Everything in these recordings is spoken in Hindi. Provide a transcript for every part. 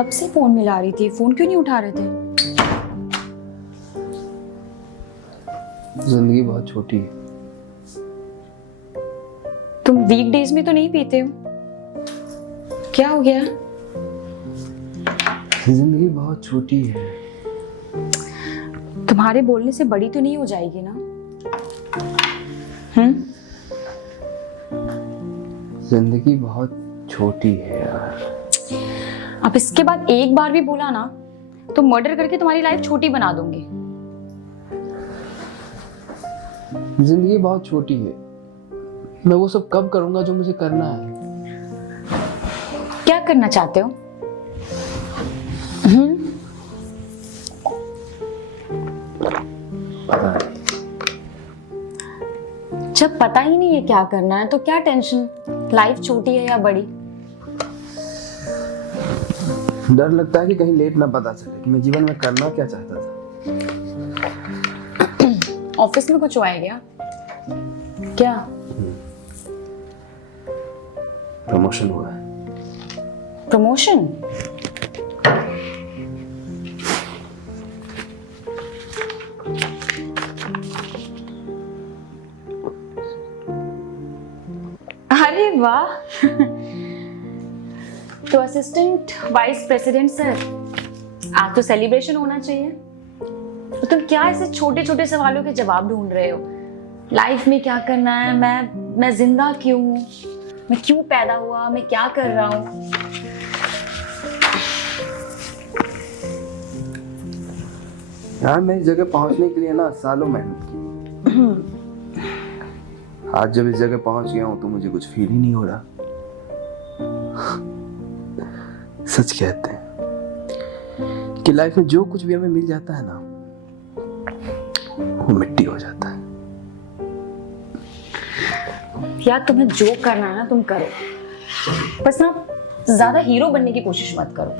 कब से फोन मिला रही थी, फोन क्यों नहीं उठा रहे थे? जिंदगी बहुत छोटी है। तुम वीकडेज में तो नहीं पीते हो, क्या हो गया? जिंदगी बहुत छोटी है। तुम्हारे बोलने से बड़ी तो नहीं हो जाएगी ना? जिंदगी बहुत छोटी है यार। अब इसके बाद एक बार भी बोला ना तो मर्डर करके तुम्हारी लाइफ छोटी बना दूंगी। जिंदगी बहुत छोटी है। मैं वो सब कब करूंगा जो मुझे करना है। क्या करना चाहते हो? पता नहीं। जब पता ही नहीं है क्या करना है तो क्या टेंशन, लाइफ छोटी है या बड़ी? डर लगता है कि कहीं लेट ना पता चले कि मैं जीवन में करना क्या चाहता था। ऑफिस में कुछ हुआ है क्या? क्या? प्रमोशन हुआ है। प्रमोशन? अरे वाह तो असिस्टेंट वाइस प्रेसिडेंट सर, आज तो सेलिब्रेशन होना चाहिए। तो तुम क्या ऐसे छोटे छोटे सवालों के जवाब ढूंढ रहे हो? लाइफ में क्या करना है, मैं जिंदा क्यों हूं, मैं क्यों पैदा हुआ, मैं क्या कर रहा हूं? यार मैं इस जगह पहुंचने के लिए ना सालों मेहनत की। आज जब इस जगह पहुंच गया हूं तो मुझे कुछ फील ही नहीं हो रहा। सच कहते हैं कि लाइफ में जो कुछ भी हमें मिल जाता है ना वो मिट्टी हो जाता है। यार तुम्हें जो करना है ना तुम करो, बस ना ज्यादा हीरो बनने की कोशिश मत करो।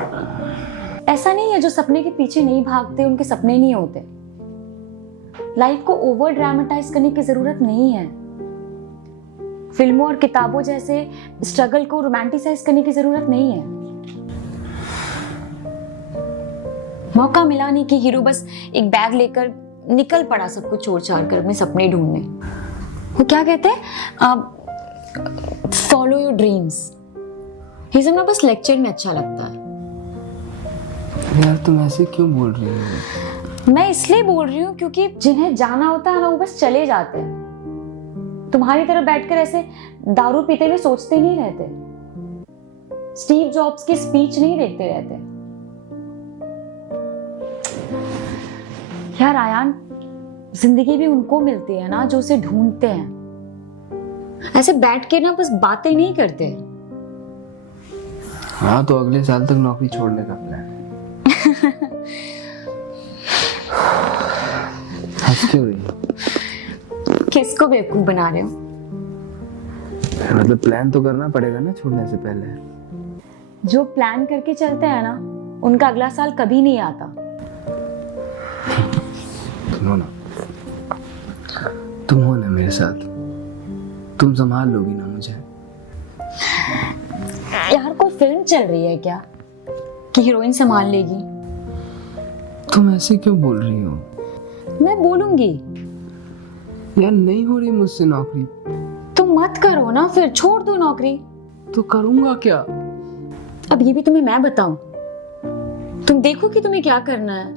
ऐसा नहीं है जो सपने के पीछे नहीं भागते उनके सपने नहीं होते। लाइफ को ओवर ड्रामेटाइज करने की जरूरत नहीं है। फिल्मों और किताबों जैसे स्ट्रगल को रोमांटिसाइज करने की जरूरत नहीं है। मौका मिला नहीं कि हीरो बस एक बैग लेकर निकल पड़ा सब कुछ छोड़ छाड़ कर अपने सपने ढूंढने। वो क्या कहते हैं, फॉलो योर ड्रीम्स। ये सब ना बस लेक्चर में अच्छा लगता है। यार तुम ऐसे क्यों बोल रही हो? मैं इसलिए बोल रही हूँ क्योंकि जिन्हें जाना होता है ना वो बस चले जाते हैं। तुम्हारी तरफ बैठकर ऐसे दारू पीते हुए सोचते नहीं रहते। स्टीव जॉब्स की स्पीच नहीं देखते रहते। यार आयान, जिंदगी भी उनको मिलती है ना जो उसे ढूंढते हैं। ऐसे बैठ के ना बस बातें नहीं करते। हाँ तो अगले साल तक नौकरी छोड़ने का प्लान है। हंस क्यों रही हो? किसको बेवकूफ बना रहे हो? मतलब प्लान तो करना पड़ेगा ना छोड़ने से पहले। जो प्लान करके चलते हैं ना उनका अगला साल कभी नहीं आता। तुम हो ना मेरे साथ, तुम संभाल लोगी ना मुझे। यार कोई फिल्म चल रही है क्या कि हीरोइन संभाल लेगी? तुम ऐसे क्यों बोल रही हो? मैं बोलूंगी। यार नहीं हो रही मुझसे नौकरी। तुम मत करो ना, फिर छोड़ दो नौकरी। तो करूंगा क्या? अब ये भी तुम्हें मैं बताऊं? तुम देखो कि तुम्हें क्या करना है।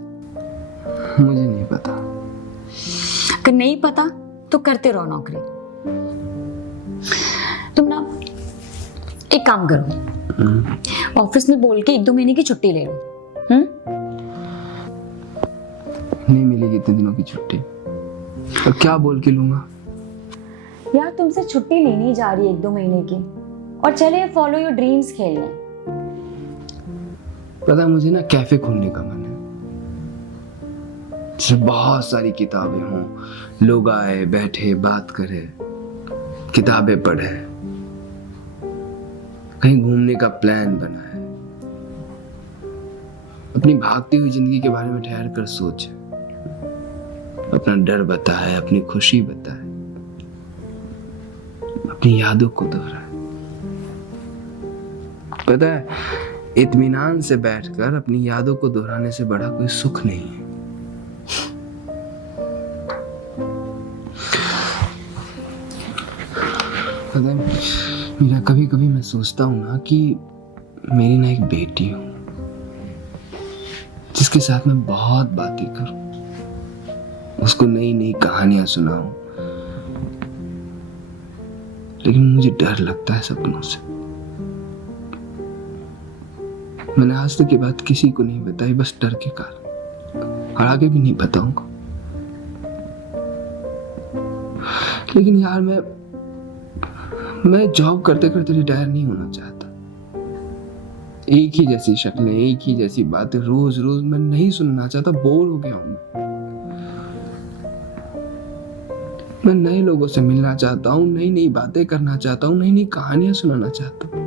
मुझे नहीं पता। अगर नहीं पता तो करते रहो नौकरी। तुम ना एक काम करो, ऑफिस में बोल के 1-2 महीने की छुट्टी ले लो। नहीं मिलेगी इतने दिनों की छुट्टी। और क्या बोल के लूंगा? यार तुमसे छुट्टी लेनी जा रही है 1-2 महीने की, और चले फॉलो योर ड्रीम्स खेलने। पता मुझे ना कैफे खोलने का मन है, जिसमें बहुत सारी किताबें हों, लोग आए बैठे बात करे, किताबें पढ़े, कहीं घूमने का प्लान बनाए, अपनी भागती हुई जिंदगी के बारे में ठहर कर सोचे, अपना डर बताए, अपनी खुशी बताए, अपनी यादों को दोहराए। पता है इत्मीनान से बैठकर अपनी यादों को दोहराने से बड़ा कोई सुख नहीं है। पता है मीरा, कभी कभी मैं सोचता हूँ ना कि मेरी ना एक बेटी हो जिसके साथ मैं बहुत बातें करूं, उसको नई नई कहानियां सुनाऊं, लेकिन मुझे डर लगता है सपनों से। मैंने आज तक ये बात किसी को नहीं बताई, बस डर के कारण, और आगे भी नहीं बताऊंगा। लेकिन यार मैं जॉब करते करते रिटायर नहीं होना चाहता। एक ही जैसी शक्लें, एक ही जैसी बातें रोज रोज मैं नहीं सुनना चाहता, बोर हो गया हूं मैं नए लोगों से मिलना चाहता हूँ, नई नई बातें करना चाहता हूँ, नई नई कहानियां सुनाना चाहता हूँ।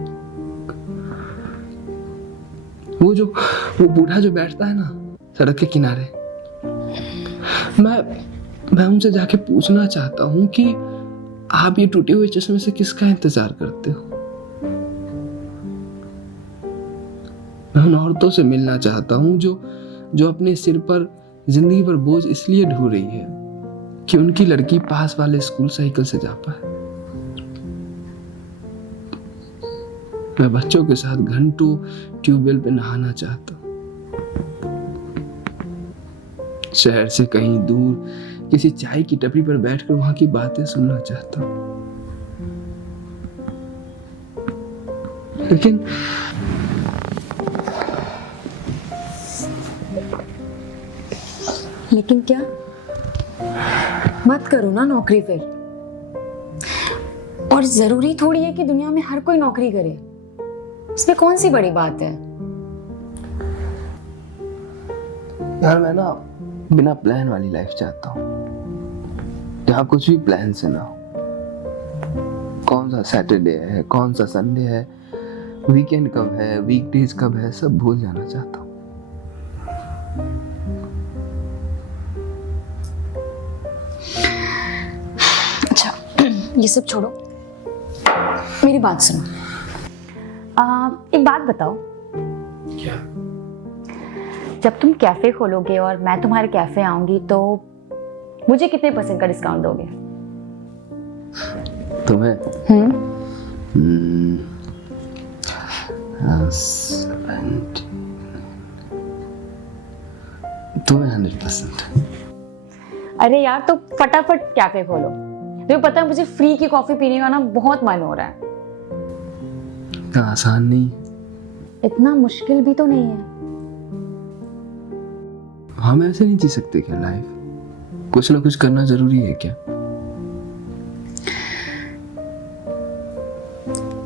वो बूढ़ा जो बैठता है ना सड़क के किनारे, मैं उनसे जाके पूछना चाहता हूँ कि आप ये टूटे हुए चश्मे से किसका इंतजार करते हो। मैं उन औरतों से मिलना चाहता हूँ जो अपने सिर पर जिंदगी भर बोझ इसलिए ढो रही है कि उनकी लड़की पास वाले स्कूल साइकिल से जा पाए। मैं बच्चों के साथ घंटों ट्यूबवेल पे नहाना चाहता हूँ। शहर से कहीं दूर किसी चाय की टपरी पर बैठकर वहां की बातें सुनना चाहता हूँ। लेकिन क्या, मत करो ना नौकरी फिर। और जरूरी थोड़ी है कि दुनिया में हर कोई नौकरी करे, इसमें कौन सी बड़ी बात है। यार मैं ना बिना प्लान वाली लाइफ चाहता हूँ, जहाँ कुछ भी प्लान से ना हो। कौन सा सैटरडे है, कौन सा संडे है, वीकेंड कब है, वीकडेज कब है, सब भूल जाना चाहता हूँ। अच्छा ये सब छोड़ो, मेरी बात सुनो। एक बात बताओ, क्या? जब तुम कैफे खोलोगे और मैं तुम्हारे कैफे आऊंगी तो मुझे कितने % का डिस्काउंट दोगे? तुम्हें? 70, तुम्हें 100%। अरे यार तो फटाफट कैफे खोलो। तुम्हें पता है मुझे फ्री की कॉफी पीने का ना बहुत मन हो रहा है। इतना आसान नहीं, इतना मुश्किल भी तो नहीं है। हम ऐसे नहीं जी सकते क्या लाइफ? कुछ ना कुछ करना जरूरी है क्या?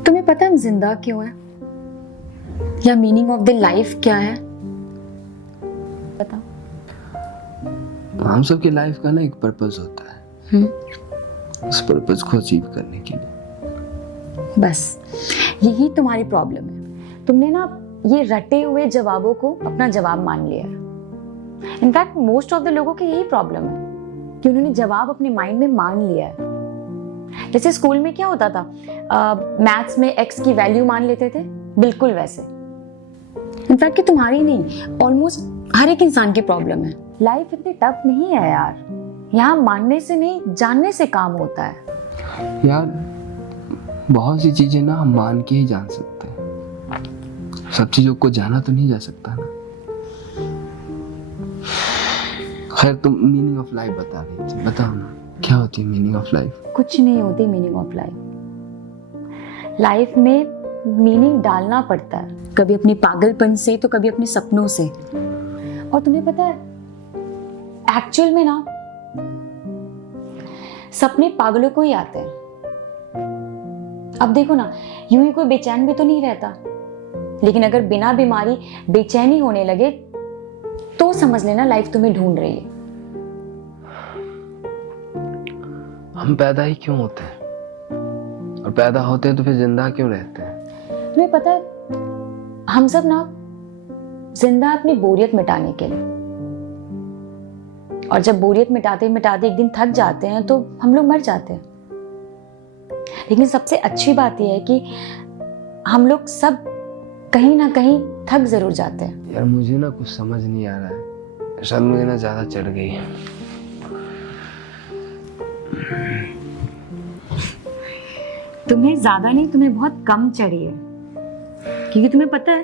तुम्हें पता है हम जिंदा क्यों हैं? या मीनिंग ऑफ द लाइफ क्या है? बताओ। हम सब की लाइफ का ना एक पर्पस होता है, उस पर्पस को अचीव करने के लिए। बस यही तुम्हारी प्रॉब्लम है। तुमने ना ये रटे हुए जवाबों को अपना जवाब मान लिया है। इनफैक्ट मोस्ट ऑफ द लोगों की यही प्रॉब्लम है कि उन्होंने जवाब अपने माइंड में मान लिया है। जैसे स्कूल में क्या होता था, मैथ्स में एक्स की वैल्यू मान लेते थे, बिल्कुल वैसे। इनफैक्ट कि तुम्हारी नहीं, ऑलमोस्ट हर एक इंसान की प्रॉब्लम है। लाइफ इतनी टफ नहीं है यार, यहाँ मानने से नहीं जानने से काम होता है। यार बहुत सी चीजें ना हम मान के ही जान सकते हैं, सब चीजों को जाना तो नहीं जा सकता ना। खैर तुम मीनिंग ऑफ लाइफ बता रही थी, बताओ ना क्या होती है मीनिंग ऑफ लाइफ? कुछ नहीं होती मीनिंग ऑफ लाइफ। लाइफ में मीनिंग डालना पड़ता है, कभी अपने पागलपन से तो कभी अपने सपनों से। और तुम्हें पता है एक्चुअल में ना सपने पागलों को ही आते हैं। अब देखो ना, यूं ही कोई बेचैन भी तो नहीं रहता, लेकिन अगर बिना बीमारी बेचैनी होने लगे तो समझ लेना लाइफ तुम्हें ढूंढ रही है। हम पैदा ही क्यों होते हैं? और पैदा होते हैं तो फिर जिंदा क्यों रहते हैं? तुम्हें पता है हम सब ना जिंदा अपनी बोरियत मिटाने के लिए, और जब बोरियत मिटाते मिटाते एक दिन थक जाते हैं तो हम लोग मर जाते हैं। लेकिन सबसे अच्छी बात यह है कि हम लोग सब कहीं ना कहीं थक जरूर जाते हैं। यार मुझे ना कुछ समझ नहीं आ रहा है, शायद मुझे ना ज्यादा चढ़ गई है। तुम्हें ज्यादा नहीं, तुम्हें बहुत कम चढ़ी है, क्योंकि तुम्हें पता है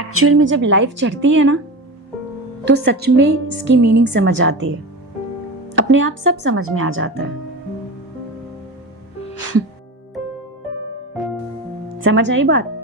एक्चुअल में जब लाइफ चढ़ती है ना तो सच में इसकी मीनिंग समझ आती है, अपने आप सब समझ में आ जाता है। समझ आई बात?